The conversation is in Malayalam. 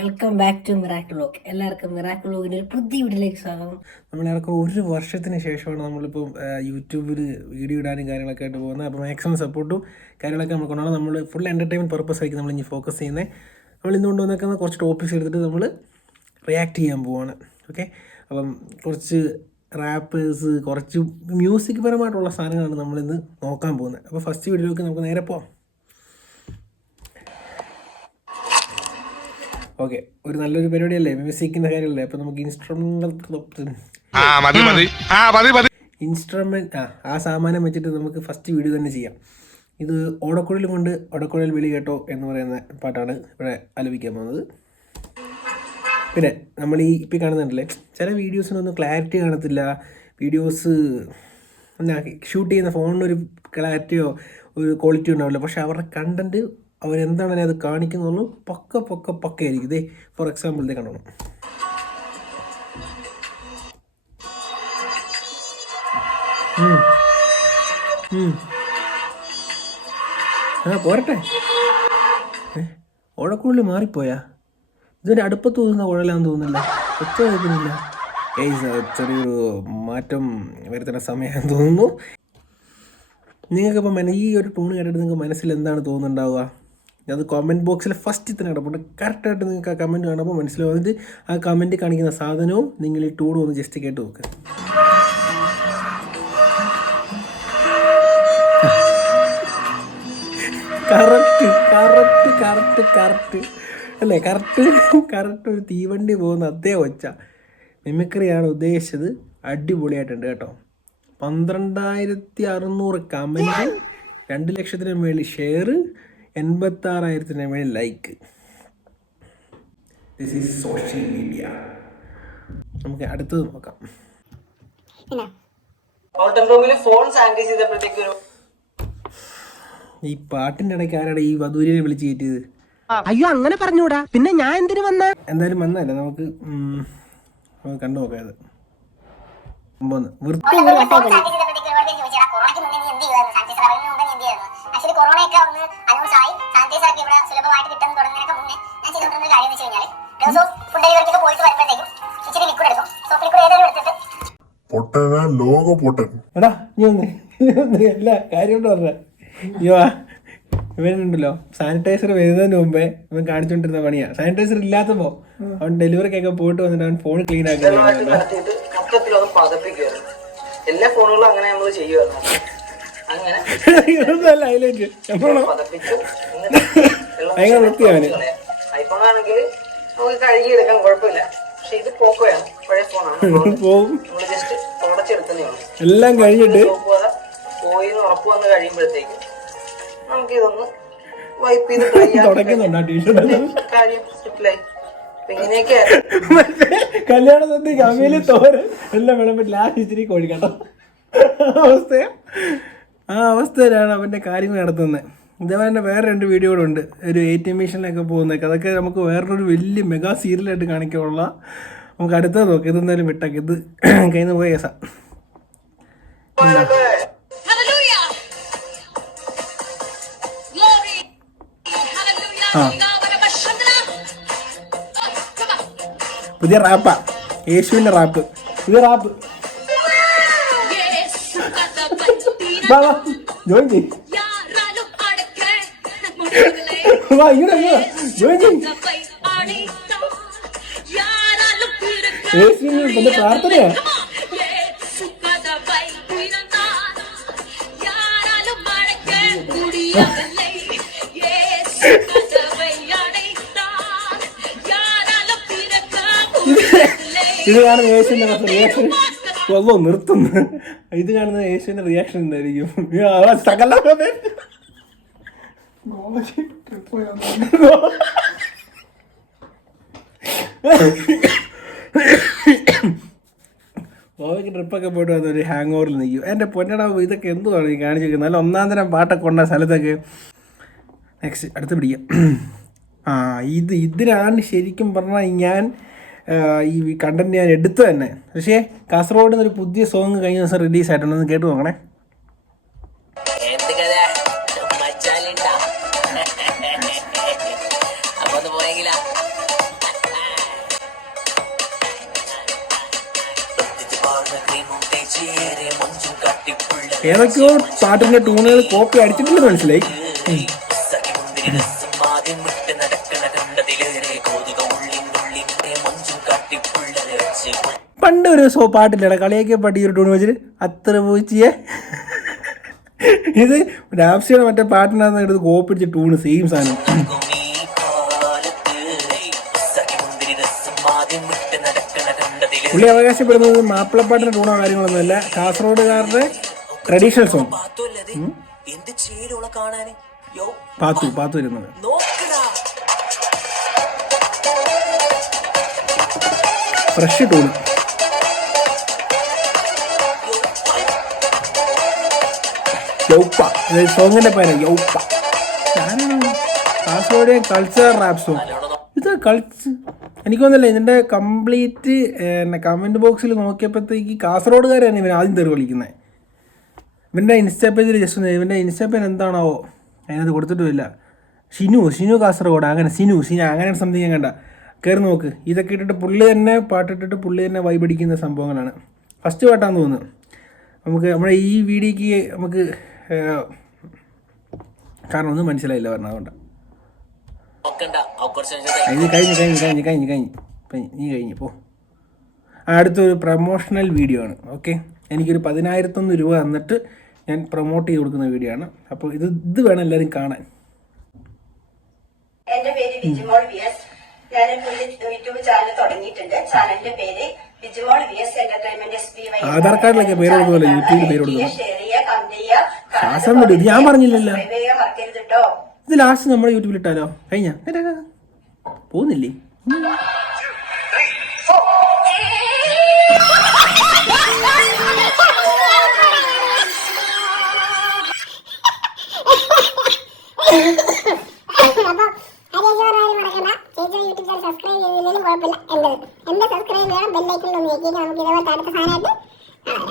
Welcome back to miracle vlog. എല്ലാവർക്കും മിറാക്കിൾ വ്ലോഗിൻ്റെ ഒരു പുതിയ വീഡിയോയിലേക്ക് സ്വാഗതം. നമ്മളേറെക്കും ഒരു വർഷത്തിന് ശേഷമാണ് നമ്മളിപ്പോൾ യൂട്യൂബിൽ വീഡിയോ ഇടാനും കാര്യങ്ങളൊക്കെ ആയിട്ട് പോകുന്നത്. അപ്പോൾ മാക്സിമം സപ്പോർട്ടും കാര്യങ്ങളൊക്കെ നമ്മൾ കൊണ്ടാണ് നമ്മൾ ഫുൾ എൻ്റർടൈൻമെൻറ്റ് പർപ്പസ് ആയിരിക്കും നമ്മൾ ഇനി ഫോക്കസ് ചെയ്യുന്നത്. നമ്മൾ ഇന്ന് കൊണ്ടുവന്നേക്കുന്ന കുറച്ച് ടോപ്പിക്സ് എടുത്തിട്ട് നമ്മൾ റിയാക്ട് ചെയ്യാൻ പോവാണ്. ഓക്കെ, അപ്പം കുറച്ച് റാപ്പേഴ്സ്, കുറച്ച് മ്യൂസിക് പരമായിട്ടുള്ള സാധനങ്ങളാണ് നമ്മളിന്ന് നോക്കാൻ പോകുന്നത്. അപ്പോൾ ഫസ്റ്റ് വീഡിയോയിലേക്ക് നമുക്ക് നേരെ പോകാം. ഓക്കെ, ഒരു നല്ലൊരു പരിപാടിയല്ലേ, മ്യൂസിക്കിൻ്റെ കാര്യമല്ലേ. അപ്പോൾ നമുക്ക് ഇൻസ്ട്രുമെൻറ്റ് ആ സാമാനം വെച്ചിട്ട് നമുക്ക് ഫസ്റ്റ് വീഡിയോ തന്നെ ചെയ്യാം. ഇത് ഓടക്കുഴൽ കൊണ്ട് ഓടക്കുഴൽ വിളി കേട്ടോ എന്ന് പറയുന്ന പാട്ടാണ് ഇവിടെ ആലപിക്കാൻ പോകുന്നത്. പിന്നെ നമ്മൾ ഇപ്പം കാണുന്നുണ്ടല്ലേ, ചില വീഡിയോസിനൊന്നും ക്ലാരിറ്റി കാണത്തില്ല. വീഡിയോസ് ഷൂട്ട് ചെയ്യുന്ന ഫോണിനൊരു ക്ലാരിറ്റിയോ ഒരു ക്വാളിറ്റിയോ ഉണ്ടാവില്ല. പക്ഷെ അവരുടെ കണ്ടൻറ്റ് അവരെന്താണ് അത് കാണിക്കുന്നുള്ളൂ പക്കയായിരിക്കും. ഇതേ ഫോർ എക്സാമ്പിൾ ഇതേ കണ്ടോണം. പോരട്ടെ. ഓടക്കുഴൽ മാറിപ്പോയാ? ഇതിൻ്റെ അടുപ്പത്ത് തോന്നുന്ന കുഴലാന്ന് തോന്നുന്നില്ല, ഒച്ച കേൾക്കുന്നില്ല. ചെറിയൊരു മാറ്റം വരുത്തുന്ന സമയം തോന്നുന്നു. നിങ്ങൾക്കിപ്പോൾ ഈ ഒരു ടൂൺ കേട്ടിട്ട് നിങ്ങൾക്ക് മനസ്സിൽ എന്താണ് തോന്നുന്നുണ്ടാവുക? അത് കമൻറ്റ് ബോക്സിൽ ഫസ്റ്റ് തന്നെ കിടപ്പുണ്ട്. കറക്റ്റായിട്ട് നിങ്ങൾക്ക് ആ കമൻറ്റ് കാണുമ്പോൾ മനസ്സിലാവും. അതിൻ്റെ ആ കമൻറ്റ് കാണിക്കുന്ന സാധനവും നിങ്ങൾ ഈ ടൂൺ ഒന്ന് ജസ്റ്റ് കേട്ട് നോക്ക്. കറക്റ്റ് അല്ലേ? കറക്റ്റ് ഒരു തീവണ്ടി പോകുന്ന അതേ ഒച്ച. മിമിക്രിയാണ് ഉദ്ദേശിച്ചത്. അടിപൊളിയായിട്ടുണ്ട് കേട്ടോ. 12,600 കമൻറ്റ്, 2,00,000 മേളിൽ ഷെയർ, 86,000 മേളിൽ like. This is social media. നമുക്ക് അടുത്തത് നോക്കാം. ഈ പാട്ടിൻ്റെ ഇടയ്ക്ക് ആരാണ് ഈ വധൂരിനെ വിളിച്ച് കയറ്റിയത്? അയ്യോ, അങ്ങനെ പറഞ്ഞൂടാ. പിന്നെ ഞാൻ എന്തിനു വന്ന? എന്തായാലും വന്നല്ലേ, നമുക്ക് കണ്ടു നോക്കാം. അത് എല്ലാ കാര്യം പറഞ്ഞ ഇവനുണ്ടല്ലോ, സാനിറ്റൈസർ വരുന്നതിന് മുമ്പേ ഇവൻ കാണിച്ചോണ്ടിരുന്ന പണിയാ. സാനിറ്റൈസർ ഇല്ലാത്തപ്പോ അവൻ ഡെലിവറിക്കൊക്കെ പോയിട്ട് വന്നിട്ട് അവൻ ഫോൺ ക്ലീൻ ആക്കി എല്ലാ ഫോണുകളും അങ്ങനെ നമ്മൾ ചെയ്യുമായിരുന്നു. അങ്ങനെ ഭയങ്കര വൃത്തിയാണ്. ഐഫോൺ ആണെങ്കിൽ നമുക്ക് കഴുകിയെടുക്കാൻ കുഴപ്പമില്ല. പക്ഷെ ഇത് പോക്കോയാണ്, പഴയ ഫോണാണ്. നമ്മൾ ജസ്റ്റ് തുടച്ചെടുത്തതേ ഉള്ളൂ. എല്ലാം കഴിഞ്ഞിട്ട് പോയി ഉറപ്പ് വന്ന് കഴിയുമ്പോഴത്തേക്ക് നമുക്ക് ഇതൊന്ന് വൈപ്പ് ചെയ്ത് കാര്യം സെറ്റിലായി. കല്യാണത്തിന് കമ്മിയില് തോരൻ എല്ലാം വിളമ്പിട്ട് ലാസ്റ്റ് ഇച്ചിരി കോഴിക്കട്ടോ അവസ്ഥയാ. ആ അവസ്ഥയിലാണ് അവൻ്റെ കാര്യങ്ങൾ നടത്തുന്നത്. ഇതേപോലെ തന്നെ വേറെ 2 വീഡിയോകളുണ്ട്. ഒരു ATM മെഷീനിലൊക്കെ പോകുന്നതൊക്കെ. അതൊക്കെ നമുക്ക് വേറൊരു വലിയ മെഗാ സീരിയലായിട്ട് കാണിക്കാനുള്ള. നമുക്ക് അടുത്തത് നോക്കാം. ഇതെന്തായാലും വിട്ടാക്കി. ഇത് കയ്യിൽ നിന്ന് പോയ കേസാ. പുതിയ റാപ്പാ, യേശുവിൻ്റെ റാപ്പ്. പുതിയ റാപ്പ് ജോയിൻ ചെയ്യും. യേശുവിൻ്റെ പ്രാർത്ഥനയാ. ഇത് കാണുന്ന യേശുവിൻ്റെ റിയാക്ഷൻ കൊള്ളോ നിർത്തുന്നു. ഇത് കാണുന്ന യേശുവിൻ്റെ റിയാക്ഷൻ എന്തായിരിക്കും? സകല ഗോവയ്ക്ക് ട്രിപ്പൊക്കെ പോയിട്ട് വന്നൊരു ഹാങ് ഓവറിൽ നിൽക്കും. എൻ്റെ പൊന്നടാ, ഇതൊക്കെ എന്തുവാണ് ഈ കാണിച്ചിരിക്കുന്നത്? നല്ല ഒന്നാം തരം പാട്ടൊക്കെ കൊണ്ട സ്ഥലത്തൊക്കെ. നെക്സ്റ്റ് അടുത്ത് പിടിക്കാം. ഇതിനാണ് ശരിക്കും പറഞ്ഞാൽ ഞാൻ ഈ കണ്ടന്റ് ഞാൻ എടുത്തു തന്നെ. പക്ഷേ കാസർഗോഡ് നിന്നൊരു പുതിയ സോങ് കഴിഞ്ഞ ദിവസം റിലീസായിട്ടുണ്ടെന്ന് കേട്ട് നോക്കണേ. ഏതൊക്കെയോ പാട്ടിന്റെ ടൂണുകൾ കോപ്പി അടിച്ചിട്ടില്ലെന്ന് മനസ്സിലായി. പണ്ട് ഒരു പാട്ടില്ലടാ കളിയൊക്കെ പാട്ടി ഒരു ടൂൺ വെച്ചിട്ട് അത്ര പൂച്ചിയെ ഇത് രാപ്സിയുടെ മറ്റേ പാട്ടിനകത്ത് എടുത്ത് കോപ്പി അടിച്ച ടൂണ് സെയിം സാധനം. പുള്ളി അവകാശപ്പെടുന്നത് മാപ്പിളപ്പാട്ടിന്റെ ടൂണോ കാര്യങ്ങളൊന്നുമല്ല, കാസർഗോഡുകാരുടെ ട്രഡീഷണൽ സോങ്. പാത്തു വരുന്നത് ഫ്രഷ് ടൂൺ. യൗപ്പ, അതായത് സോങ്ങിന്റെ പേര് യൗപ്പ. Kasaragod culture rap song. ഇത് എനിക്ക് തോന്നുന്നില്ല ഇതിൻ്റെ കംപ്ലീറ്റ് കമൻറ്റ് ബോക്സിൽ നോക്കിയപ്പോഴത്തേക്ക് കാസർഗോഡുകാരാണ് ഇവൻ ആദ്യം തെറി വിളിക്കുന്നത്. ഇവൻ്റെ ഇൻസ്റ്റാ പേജിൽ ജസ്റ്റ് ഒന്ന് ഇവൻ്റെ ഇൻസ്റ്റാ പേജ് എന്താണോ അതിനകത്ത് കൊടുത്തിട്ടുമില്ല. ഷിനു കാസർഗോഡ് അങ്ങനെ സിനു അങ്ങനെ സംതിങ് ഞാൻ കണ്ട. കയറി നോക്ക്. ഇതൊക്കെ ഇട്ടിട്ട് പുള്ളി തന്നെ പാട്ടിട്ടിട്ട് പുള്ളി തന്നെ വൈബടിക്കുന്ന സംഭവങ്ങളാണ്. ഫസ്റ്റ് പാട്ടാന്ന് തോന്നുന്നു. നമുക്ക് നമ്മുടെ ഈ വീഡിയോക്ക് നമുക്ക് കാരണം ഒന്നും മനസ്സിലായില്ല പറഞ്ഞത്. അതുകൊണ്ട് ഇത് കഴിഞ്ഞ് പോ. അടുത്തൊരു പ്രൊമോഷണൽ വീഡിയോ ആണ്. ഓക്കെ, എനിക്കൊരു 10,001 രൂപ തന്നിട്ട് ഞാൻ പ്രൊമോട്ട് ചെയ്ത് കൊടുക്കുന്ന വീഡിയോ ആണ്. അപ്പോൾ ഇത് വേണം എല്ലാവരും കാണാൻ. എന്റെ പേര് ബിജിമോൾ VS. ഞാനൊരു യൂട്യൂബ് ചാനൽ തുടങ്ങിയിട്ടുണ്ട്. ചാനലിന്റെ പേര് Bijimol VS entertainment SBY. Aadhaar കാർഡിലൊക്കെ പേര് കൊടുക്കുമല്ലോ, യൂട്യൂബിൽ പേര് കൊടുക്കുന്നു. ഷെയർ ചെയ്യുക, കമന്റ് ചെയ്യുക, ഇത് ഞാൻ പറഞ്ഞില്ലല്ലോ. മറക്കരുത് കേട്ടോ. ഇത് ലാസ്റ്റ് നമ്മുടെ യൂട്യൂബിൽ ഇട്ടാലോ? കഴിഞ്ഞ പോകുന്നില്ലേ? സബ്സ്ക്രൈബ് ചെയ്തില്ലെങ്കിലും കുഴപ്പമില്ല. എന്റെ സബ്സ്ക്രൈബ് ചെയ്യണം, ബെല്ലൈക്കണിൽ ഒന്ന് ഞെക്കിയിട്ട് നമുക്ക് ഇതേപോലത്തെ അടുത്ത സാധനമായിട്ട് കാണാം.